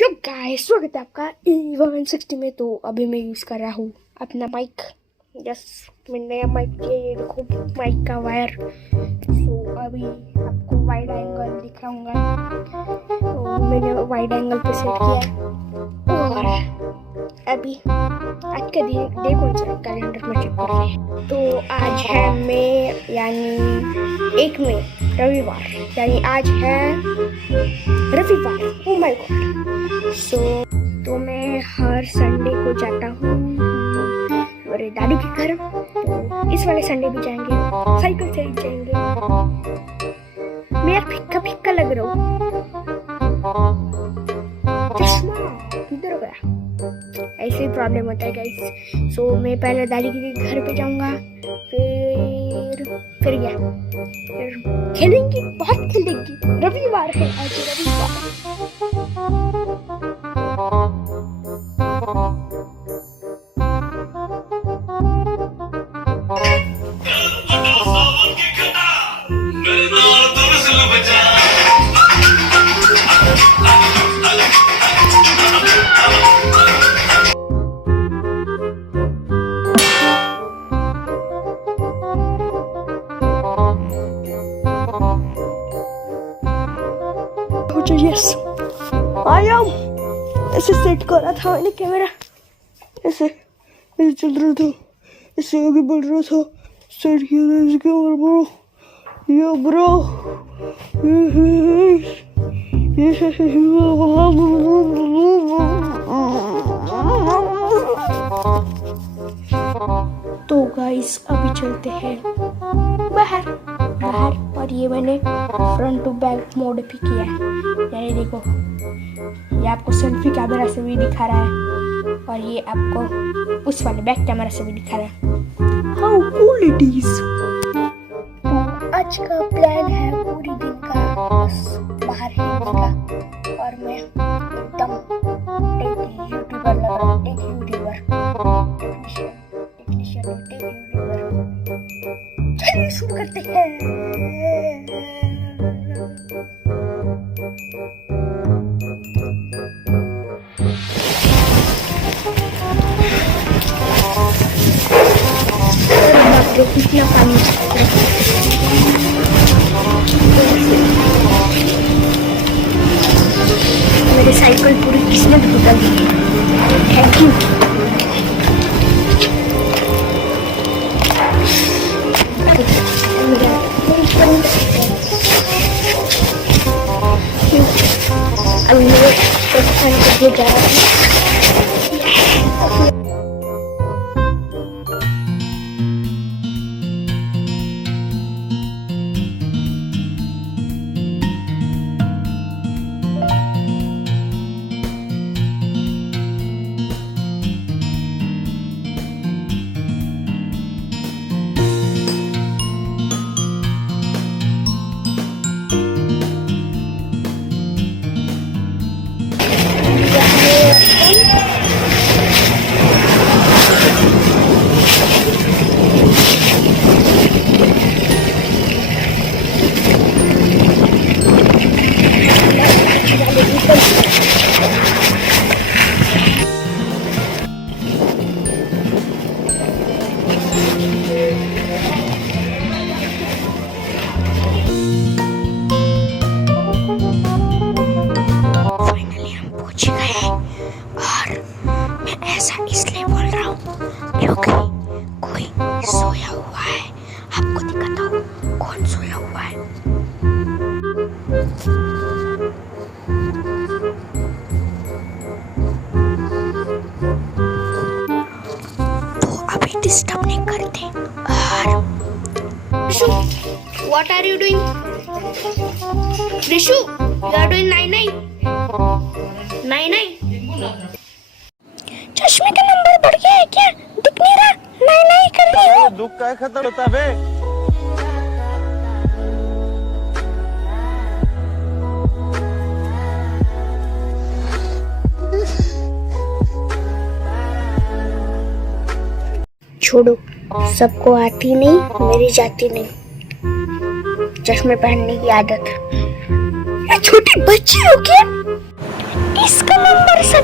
Yo guys, स्वागत है आपका A160 में। तो अभी मैं यूज़ कर रहा हूँ अपना माइक। यस, मैं नया माइक किया, ये देखो माइक का वायर। सो अभी आपको वाइड एंगल दिख रहा होगा, तो मैंने वाइड एंगल पे सेट किया है। और अभी आज का दिन डे कौन सा कैलेंडर में चेक कर रहे हैं। तो आज है मई, यानी 1 मई, रविवार, यानी आज है रविवार। Oh my God. सो तो मैं हर संडे को जाता हूँ मेरे दादी के घर। तो इस वाले संडे भी जाएंगे, साइकिल से ही जाएंगे। मैं यार फिक्का फिक्का लग रहा हूँ। चश्मा किधर गया? ऐसे ही प्रॉब्लम होता है गाइस। सो मैं पहले दादी के घर पे जाऊंगा, फिर क्या, फिर खेलेंगे, बहुत खेलेंगे। रविवार है आज, रविवार। यस, आया हूँ। ऐसे सेट करा था मैंने कैमरा, ऐसे चल रहा था, ऐसे आगे बढ़ रहा था, सेट किया था इस कैमरा ब्रो। ये ब्रो तो गाइस अभी चलते हैं बाहर। और ये मैंने फ्रंट टू बैक मोड भी किया है, यानी देखो ये आपको सेल्फी कैमरा से भी दिखा रहा है और ये आपको उस वाले बैक कैमरा से भी दिखा रहा है। How cool it is. आज का प्लान है पूरी दिन का बस बाहर खेलने का, और मैं एकदम टेक यूट्यूबर लग रहा हूँ। टेक यूट्यूबर, चलिए शुरू करते हैं। कितना पानी मेरी साइकिल पूरी किसने धुल दी। Thank you. अभी मेरे प्रस्थान जा रहा है। ऐसा इसलिए बोल रहा हूँ क्योंकि कोई सोया हुआ है। आपको दिखाता हूँ कौन सोया हुआ है। तो अभी डिस्टर्ब नहीं करते। और What are you doing? Rishu, you are doing 9-9. चश्मे का नंबर बढ़ गया है क्या? दिख नहीं रहा। 9-9 कर रही हो। दुख का खत्म होता है बे। छोड़ो, सबको आती नहीं, मेरी जाती नहीं चश्मे पहनने की आदत। छोटी बच्ची हो क्या? इसका नाम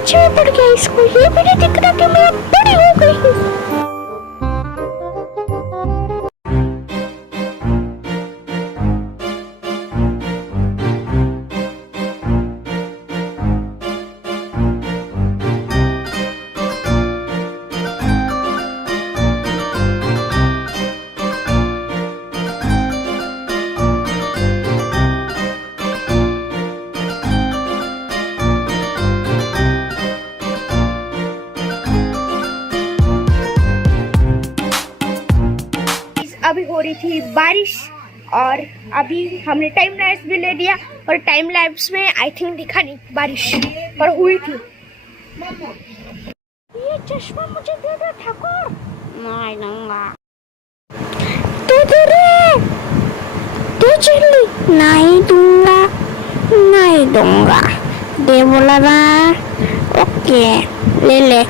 सच में पड़ गया इसको, ये भी नहीं दिख रहा कि मैं अब बड़ी हो गई हूँ। अभी हो रही थी बारिश और अभी हमने टाइम लैप्स भी ले लिया और टाइम लैप्स में आई थिंक दिखा नहीं बारिश पर हुई थी। ये चश्मा मुझे दे दो ठाकुर। नहीं दूंगा। दे दे रे, दे जल्दी। नहीं दूंगा, नहीं दूंगा। दे बोला ना। ओके ले ले।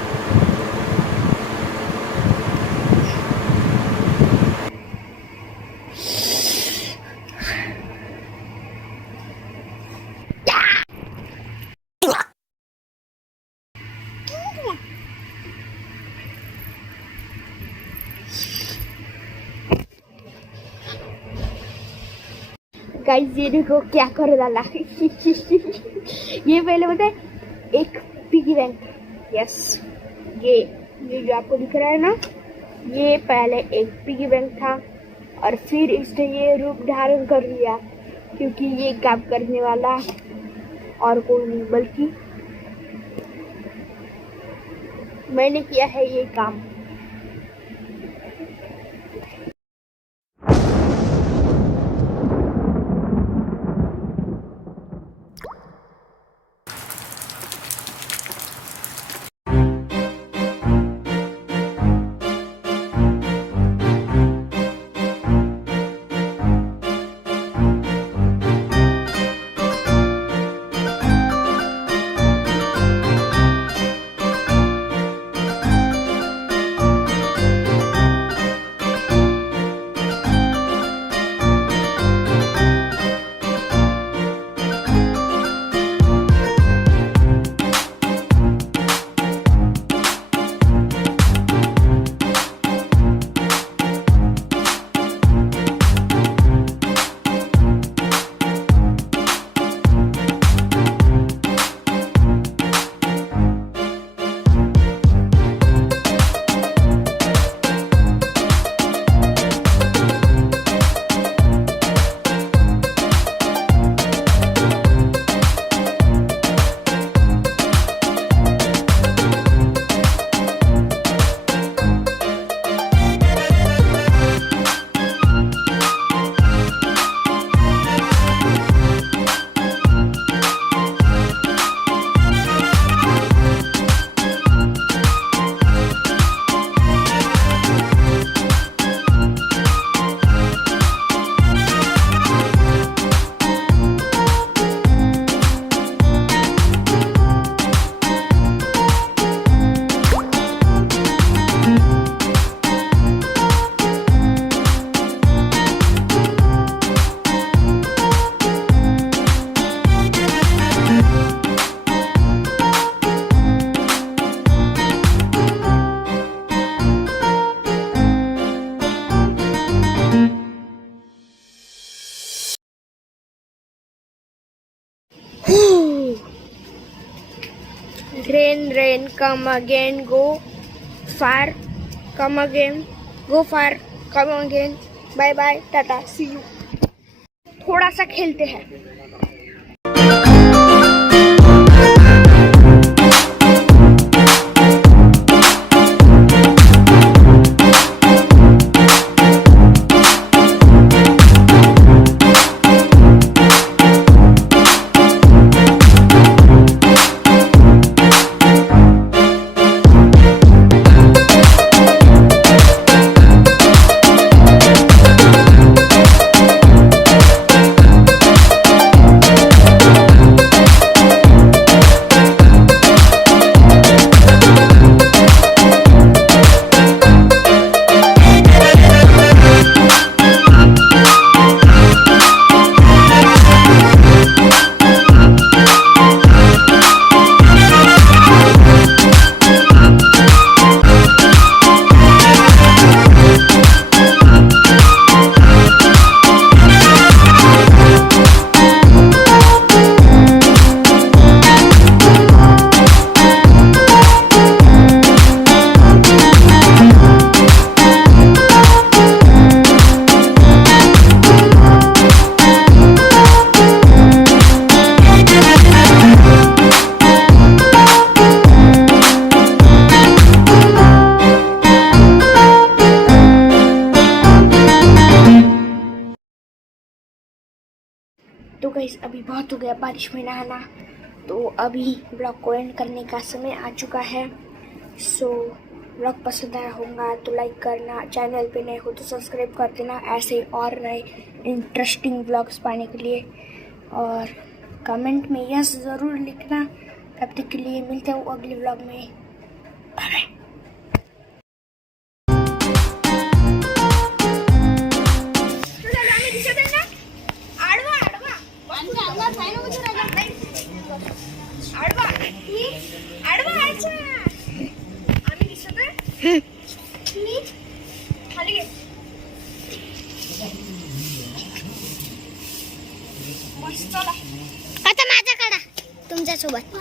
गाइस ये देखो क्या कर डाला। ये पहले बताए एक पिगी बैंक। यस ये जो आपको दिख रहा है ना, ये पहले एक पिगी बैंक था और फिर इसने ये रूप धारण कर लिया क्योंकि ये काम करने वाला और कोई नहीं बल्कि मैंने किया है ये काम। Rain, come again, go far, come again, go far, come again, bye bye, tata, see you। थोड़ा सा खेलते हैं। बहुत हो गया बारिश में नहाना, तो अभी ब्लॉग को एंड करने का समय आ चुका है। सो ब्लॉग पसंद आया होगा तो लाइक करना, चैनल पे नए हो तो सब्सक्राइब कर देना ऐसे और नए इंटरेस्टिंग ब्लॉग्स पाने के लिए, और कमेंट में यस ज़रूर लिखना। तब तक के लिए मिलते हैं अगले ब्लॉग में। बाय। आता माझ्याकडे तुमच्यासोबत